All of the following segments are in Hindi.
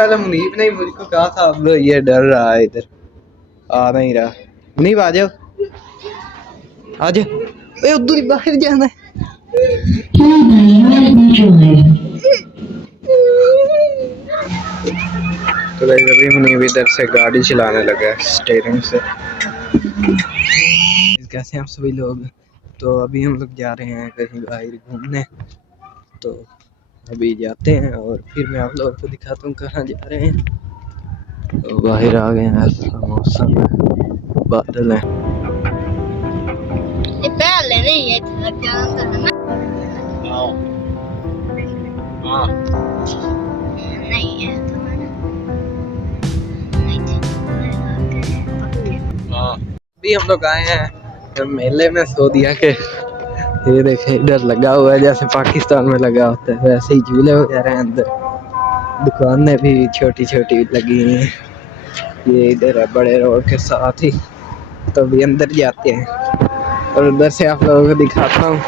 पहले मुनीब ने मुझको कहा था, अब ये डर रहा है, इधर आ नहीं रहा। मुनीब आ जाओ, आ जाओ, उधर बाहर जाना है। तो अभी मुनीब इधर से गाड़ी चलाने लगा स्टीयरिंग से। कैसे हम सभी लोग, तो अभी हम लोग जा रहे हैं कहीं बाहर घूमने। तो अभी जाते हैं और फिर मैं आप लोगों को दिखाता हूँ कहाँ जा रहे हैं। तो बाहर आ गए हैं, ऐसा मौसम है, बादल है। पहले नहीं है नहीं है अभी हम लोग आए हैं मेले में सोदिया के। ये देखे इधर लगा हुआ है जैसे पाकिस्तान में लगा होता है, वैसे ही झूले वगैरह हैं अंदर। दुकानें भी छोटी छोटी लगी हुई हैं। ये इधर है बड़े रोड के साथ ही। तो अभी अंदर जाते हैं और उधर से आप लोगों को दिखाता हूँ।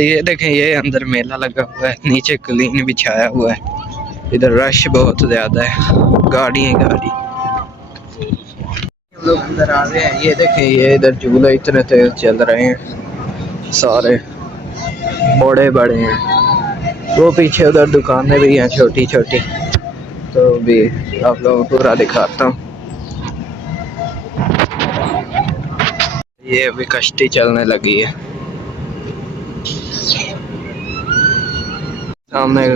ये देखें, ये अंदर मेला लगा हुआ है, नीचे क्लीन बिछाया हुआ है। इधर रश बहुत ज्यादा है, गाड़ी है गाड़ी। हम लोग अंदर आ गए हैं। ये देखें, ये इधर झूले इतने तेज चल रहे हैं, सारे बड़े बड़े हैं। वो पीछे उधर दुकानें भी हैं छोटी छोटी। तो भी आप लोगों को पूरा दिखाता हूँ। ये अभी कश्ती चलने लगी है, सामने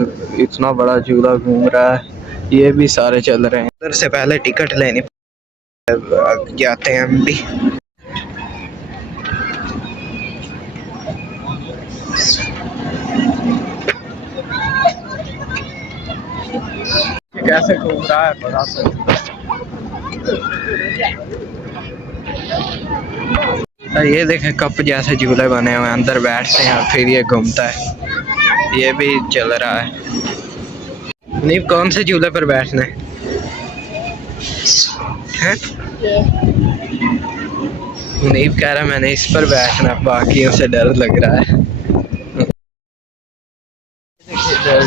इतना बड़ा झूला घूम रहा है। ये भी सारे चल रहे हैं। उधर से पहले टिकट लेनी जाते हैं हम भी। कैसे घूम रहा है बड़ा सा। ये देखें, कप जैसे झूले बने हुए हैं, अंदर बैठते हैं और फिर ये घूमता है। ये भी चल रहा है। नहीं, कौन से झूले पर बैठना है? मुनीब कह रहा मैंने इस पर बैठना, बाकियों से डर लग रहा है।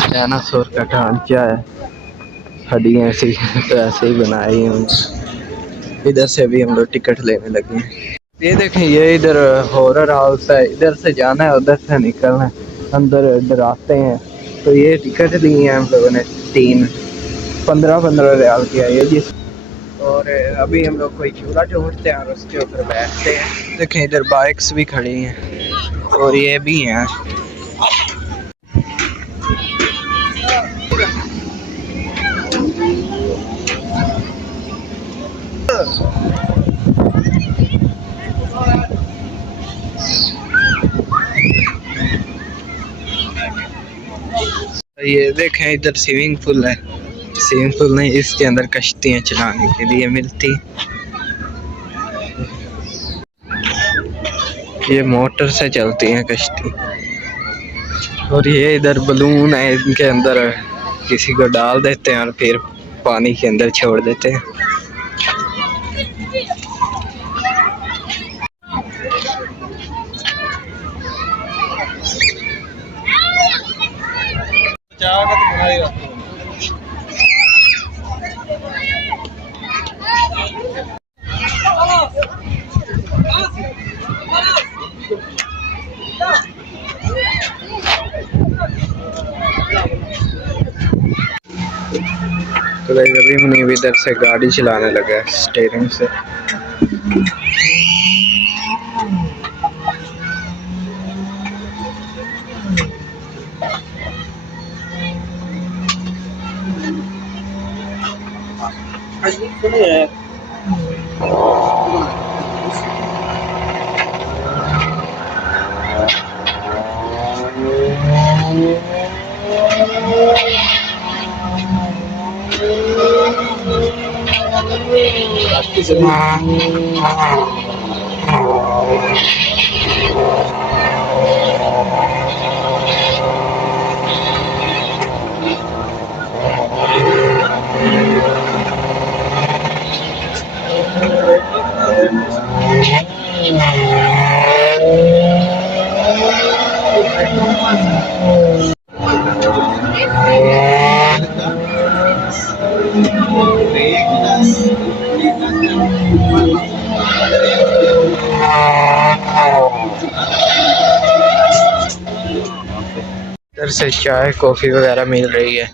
डायनासोर का ढांचा है, हड्डियां ऐसी ऐसे ही बनाई हैं। इधर से भी हम लोग टिकट लेने लगे हैं। ये देखें, ये इधर हॉरर हाउस है, इधर से जाना है उधर से निकलना है, अंदर डराते हैं। तो ये टिकट दी है हम लोगों ने 15 रियाल की है ये जी। और अभी हम लोग कोई झूला ढूंढते हैं और उसके ऊपर बैठते हैं। देखें, इधर बाइक्स भी खड़ी हैं और ये भी हैं। ये देखें, इधर स्विमिंग पूल है। स्विमिंग पूल नहीं, इसके अंदर कश्तियाँ चलाने के लिए मिलती। ये मोटर से चलती हैं कश्ती। और ये इधर बलून है, इनके अंदर किसी को डाल देते हैं और फिर पानी के अंदर छोड़ देते हैं। तो अभी मुनीब इधर से गाड़ी चलाने लगा स्टीयरिंग से। इधर से चाय कॉफी वगैरह मिल रही है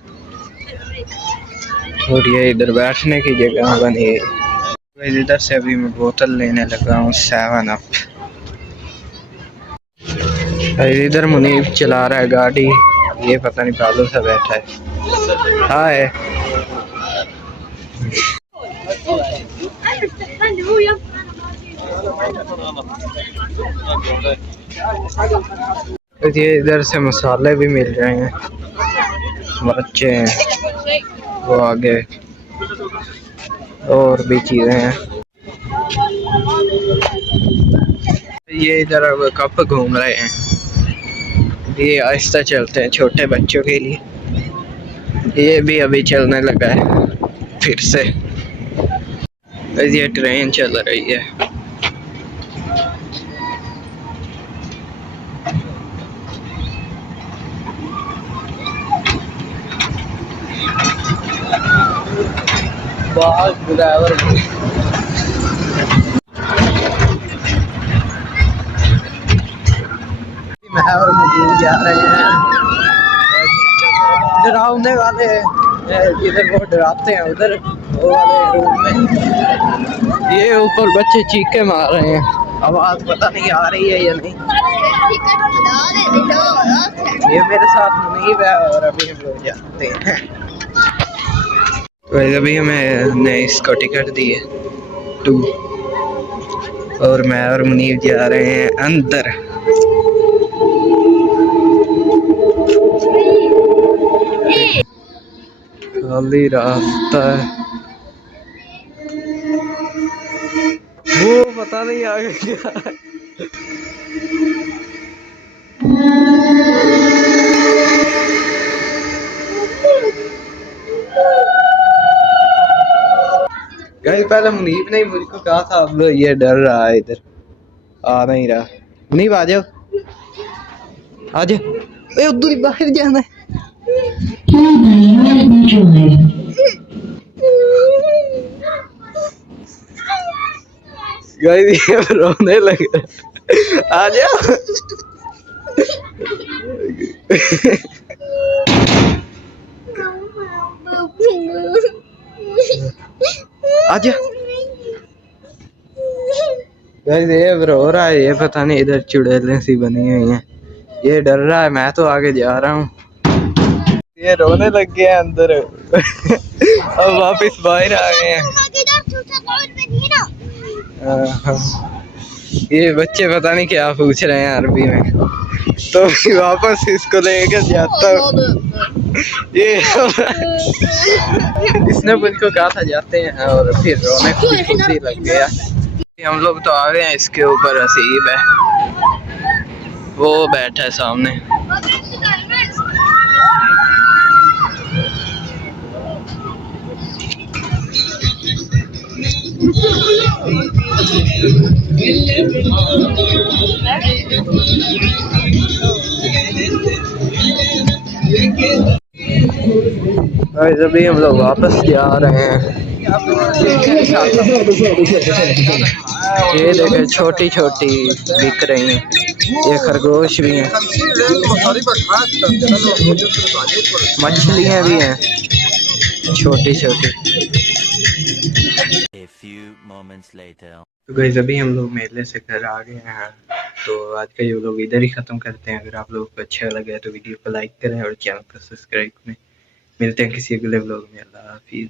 और ये इधर बैठने की जगह बनी है। इधर से अभी मैं बोतल लेने लगा हूँ 7 अप। इधर मुनीब चला रहा है गाड़ी, ये पता नहीं बालों से बैठा है। हाय ये इधर से मसाले भी मिल रहे हैं, बच्चे हैं वो आगे और भी चीजें हैं। ये इधर अब कप घूम रहे हैं, ये आहिस्ता चलते हैं छोटे बच्चों के लिए। ये भी अभी चलने लगा है फिर से। ये ट्रेन चल रही है। बहुत ड्राइवर मैं और मुनीब जा रहे हैं डरावने वाले, इधर वो डराते हैं उधर वो वाले रूम में। ये ऊपर बच्चे चीखे मार रहे हैं, आवाज पता नहीं आ रही है या नहीं। ये मेरे साथ मुनीब है और अभी हम लोग जाते हैं। तो अभी हमने इसको टिकट दी है 2 और मैं और मुनीब जा रहे हैं अंदर। खाली रास्ता है, वो पता नहीं आगे क्या है। पहले मुनीब ने मुझको कहा था, अब ये डर रहा है, इधर आ नहीं रहा। मुनीब आ जाओ आ जाओ, उधर ही बाहर जाना है। गाइस ये रोने लगे, आ जाओ। आजा गाइस ये रो रहा है, ये पता नहीं इधर चुड़ैलें सी बनी हुई हैं, ये डर रहा है। मैं तो आगे जा रहा हूँ, ये रोने लग गया अंदर। अब वापस बाहर आ गए हैं। ये बच्चे पता नहीं क्या पूछ रहे हैं अरबी में, तो वापस इसको लेकर जाता हूँ। ये इसने मुझको कहा था जाते हैं और फिर रोने खुद ही लग गया। हम लोग तो आ गए हैं, इसके ऊपर हसीब है, वो बैठा है सामने। अभी हम लोग वापस जा रहे हैं। ये देखे छोटी छोटी बिक रही हैं, ये खरगोश भी हैं, मछलियाँ भी हैं छोटी छोटी। तो गाइस अभी हम लोग मेले से घर आ गए हैं, तो आज का ये व्लॉग इधर ही ख़त्म करते हैं। अगर आप लोगों को अच्छा लगे तो वीडियो को लाइक करें और चैनल को सब्सक्राइब करें। मिलते हैं किसी अगले व्लॉग में। अल्लाह हाफिज़।